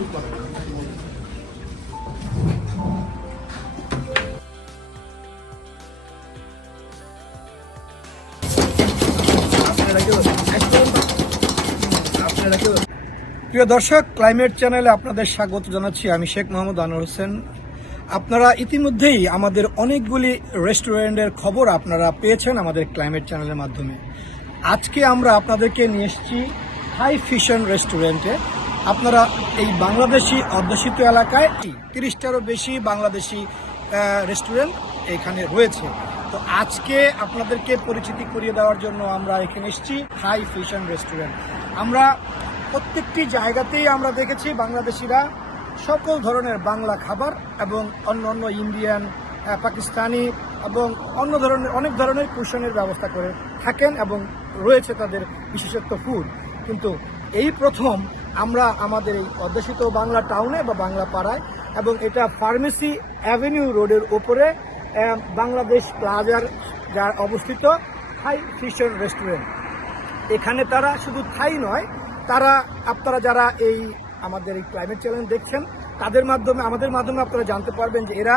প্রিয় দর্শক ক্লাইমেট চ্যানেলে আপনাদের স্বাগত জানাচ্ছি। আমি শেখ মোহাম্মদ আনোয়ার হোসেন। আপনারা ইতিমধ্যেই আমাদের অনেকগুলি রেস্টুরেন্টের খবর আপনারা পেয়েছেন আমাদের ক্লাইমেট চ্যানেলের মাধ্যমে। আজকে আমরা আপনাদেরকে নিয়ে এসেছি হাই ফিশন রেস্টুরেন্টে আপনারা এই বাংলাদেশি অধ্যুষিত এলাকায় তিরিশটারও বেশি বাংলাদেশি রেস্টুরেন্ট এখানে রয়েছে। তো আজকে আপনাদেরকে পরিচিতি করিয়ে দেওয়ার জন্য আমরা এখানে এসেছি হাই ফিশন রেস্টুরেন্ট আমরা প্রত্যেকটি জায়গাতেই আমরা দেখেছি বাংলাদেশিরা সকল ধরনের বাংলা খাবার এবং অন্য অন্য ইন্ডিয়ান পাকিস্তানি এবং অন্য ধরনের, অনেক ধরনের কুশনের ব্যবস্থা করে থাকেন এবং রয়েছে তাদের বিশেষত্ব ফুড কিন্তু এই প্রথম আমরা আমাদের এই অধ্যুষিত বাংলা টাউনে বা বাংলা পাড়ায় এবং এটা ফার্মেসি অ্যাভিনিউ রোডের ওপরে বাংলাদেশ প্লাজার যার অবস্থিত থাই ফিশন রেস্টুরেন্ট এখানে তারা শুধু থাই নয়, তারা, আপনারা যারা এই আমাদের এই ক্লাইমেট চ্যালেঞ্জ দেখছেন, তাদের মাধ্যমে, আমাদের মাধ্যমে আপনারা জানতে পারবেন যে এরা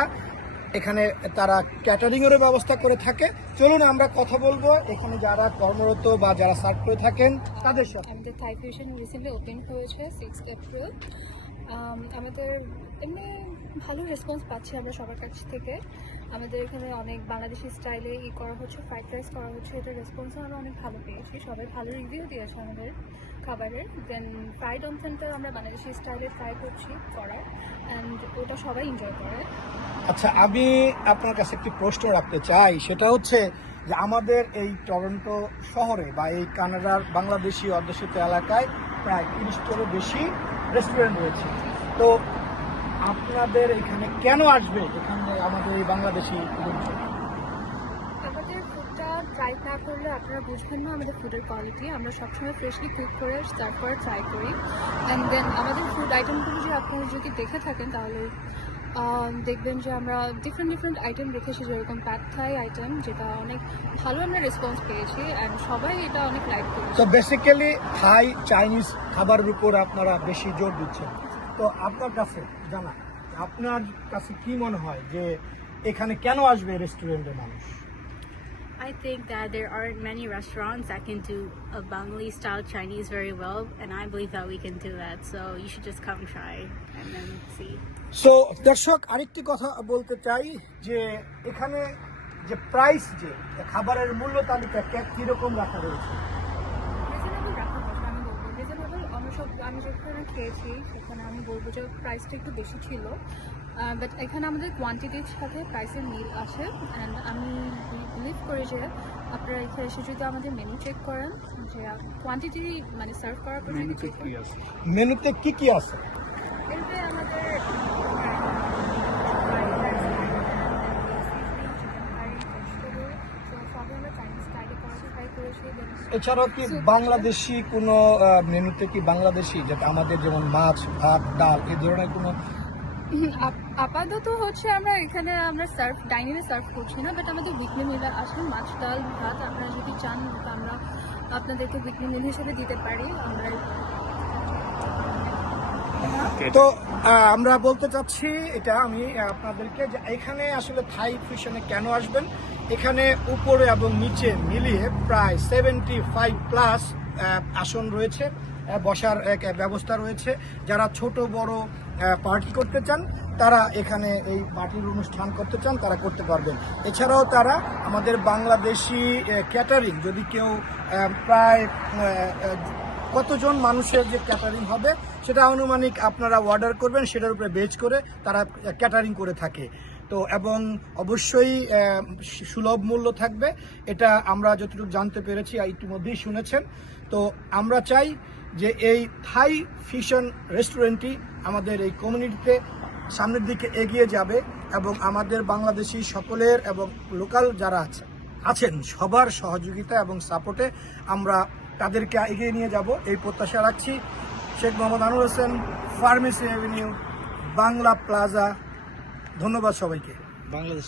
এখানে তারা ক্যাটারিংয়েরও ব্যবস্থা করে থাকে। চলুন আমরা কথা বলব। এখানে যারা কর্মরত বা যারা সার্ভ করে থাকেন, তাদের সাথে। আমাদের থাই ফিউশন রিসেন্টলি ওপেন হয়েছে সিক্স এপ্রিল আমাদের এমনি ভালো রেসপন্স পাচ্ছি আমরা সবার কাছ থেকে। আমাদের এখানে অনেক বাংলাদেশি স্টাইলে ই করা হচ্ছে ফ্রাইড রাইস করা হচ্ছে। এটা রেসপন্সও আমরা অনেক ভালো পেয়েছি। সবাই ভালো রিভিউ দিয়েছে আমাদের খাবারের। দেন ফ্রাইড অমথেনটা আমরা বাংলাদেশি স্টাইলে ট্রাই করছি করার। অ্যান্ড ওটা সবাই এনজয় করে। আচ্ছা আমি আপনার কাছে একটি প্রশ্ন রাখতে চাই। সেটা হচ্ছে যে আমাদের এই টরন্টো শহরে বা এই কানাডার বাংলাদেশি অধ্যুষিত এলাকায় প্রায় তিরিশটারও বেশি রেস্টুরেন্ট রয়েছে। তো আপনাদের এখানে কেন আসবে এখানে আমাদের এই বাংলাদেশি ফুডটা ট্রাই না করলে আপনারা বুঝবেন না আমাদের ফুডের কোয়ালিটি আমরা সবসময় ফ্রেশলি কুক করে তারপরে ট্রাই করি। অ্যান্ড দেন আমাদের ফুড আইটেমগুলো যদি আপনারা যদি দেখে থাকেন তাহলে দেখবেন যে আমরা ডিফারেন্ট ডিফারেন্ট আইটেম রেখেছি যেরকম প্যাক থাই আইটেম যেটা অনেক ভালো আমরা রেসপন্স পেয়েছি অ্যান্ড সবাই এটা অনেক লাইক করেছে। তো বেসিক্যালি থাই চাইনিজ খাবারের উপর আপনারা বেশি জোর দিচ্ছেন। তো আপনার কাছে জানা, আপনার কাছে কি মনে হয় যে এখানে কেন আসবে রেস্টুরেন্টের মানুষ? I think that there aren't many restaurants that can do a Bengali style Chinese very well, and I believe that we can do that. So you should just come try and then see. So দর্শক আরেকটি কথা বলতে চাই যে এখানে যে price যে খাবারের মূল্য তালিকা কীরকম রাখা রয়েছে রিজনেবল রাখা হয়েছে আমি বলব রিজনেবল আমরা সব আমি যেখানে খেয়েছি সেখানে আমি বলব যে প্রাইসটা একটু বেশি ছিল। বাট এখানে আমাদের কোয়ান্টিটির সাথে প্রাইসের মিল আছে। অ্যান্ড আমি বিলিভ করি যে আপনারা এখানে এসে যদি আমাদের মেনু চেক করেন যে কোয়ান্টিটি মানে সার্ভ করার পর মেনুতে কি কি আছে? মেনুতে আমাদের fried rice, chicken curry, vegetable, so সবই আমরা Chinese style এ করার try করেছি, then এছাড়াও কি বাংলাদেশি কোনো মেনুতে কি বাংলাদেশি যেটা আমাদের যেমন মাছ ভাত ডাল এই ধরনের কোনো? আপ- আপাতত হচ্ছে আমরা এখানে আমরা সার্ভ ডাইনিং এ সার্ভ করছি না বাট আমাদের উইকলি মিলে আসলে মাছ ডাল ভাত আপনারা যদি চান আমরা আপনাদেরকে উইকলি মিল হিসেবে দিতে পারি আমরা তো আমরা বলতে চাচ্ছি এটা আমি আপনাদেরকে যে এখানে আসলে থাই ফিশনে কেন আসবেন? এখানে উপরে এবং নিচে মিলিয়ে প্রায় সেভেন্টি ফাইভ প্লাস আসন রয়েছে বসার এক ব্যবস্থা রয়েছে। যারা ছোট, বড় পার্টি করতে চান, তারা এখানে এই পার্টির অনুষ্ঠান করতে চান, তারা করতে পারবেন। এছাড়াও তারা আমাদের বাংলাদেশি ক্যাটারিং যদি কেউ প্রায় কতজন মানুষের যে ক্যাটারিং হবে, সেটা আনুমানিক আপনারা অর্ডার করবেন, সেটার উপরে বেচ করে তারা ক্যাটারিং করে থাকে। তো এবং অবশ্যই সুলভ মূল্য থাকবে। এটা আমরা যতটুকু জানতে পেরেছি ইতিমধ্যেই শুনেছেন। তো আমরা চাই যে এই থাই ফিশন রেস্টুরেন্টটি আমাদের এই কমিউনিটিতে সামনের দিকে এগিয়ে যাবে এবং আমাদের বাংলাদেশি সকলের এবং লোকাল যারা আছে, আছেন, সবার সহযোগিতা এবং সাপোর্টে আমরা তাদেরকে এগিয়ে নিয়ে যাব। এই প্রত্যাশা রাখছি। Sheikh Mohammad Anur Hossain, pharmacy avenue Bangla plaza. ধন্যবাদ সবাইকে। বাংলাদেশ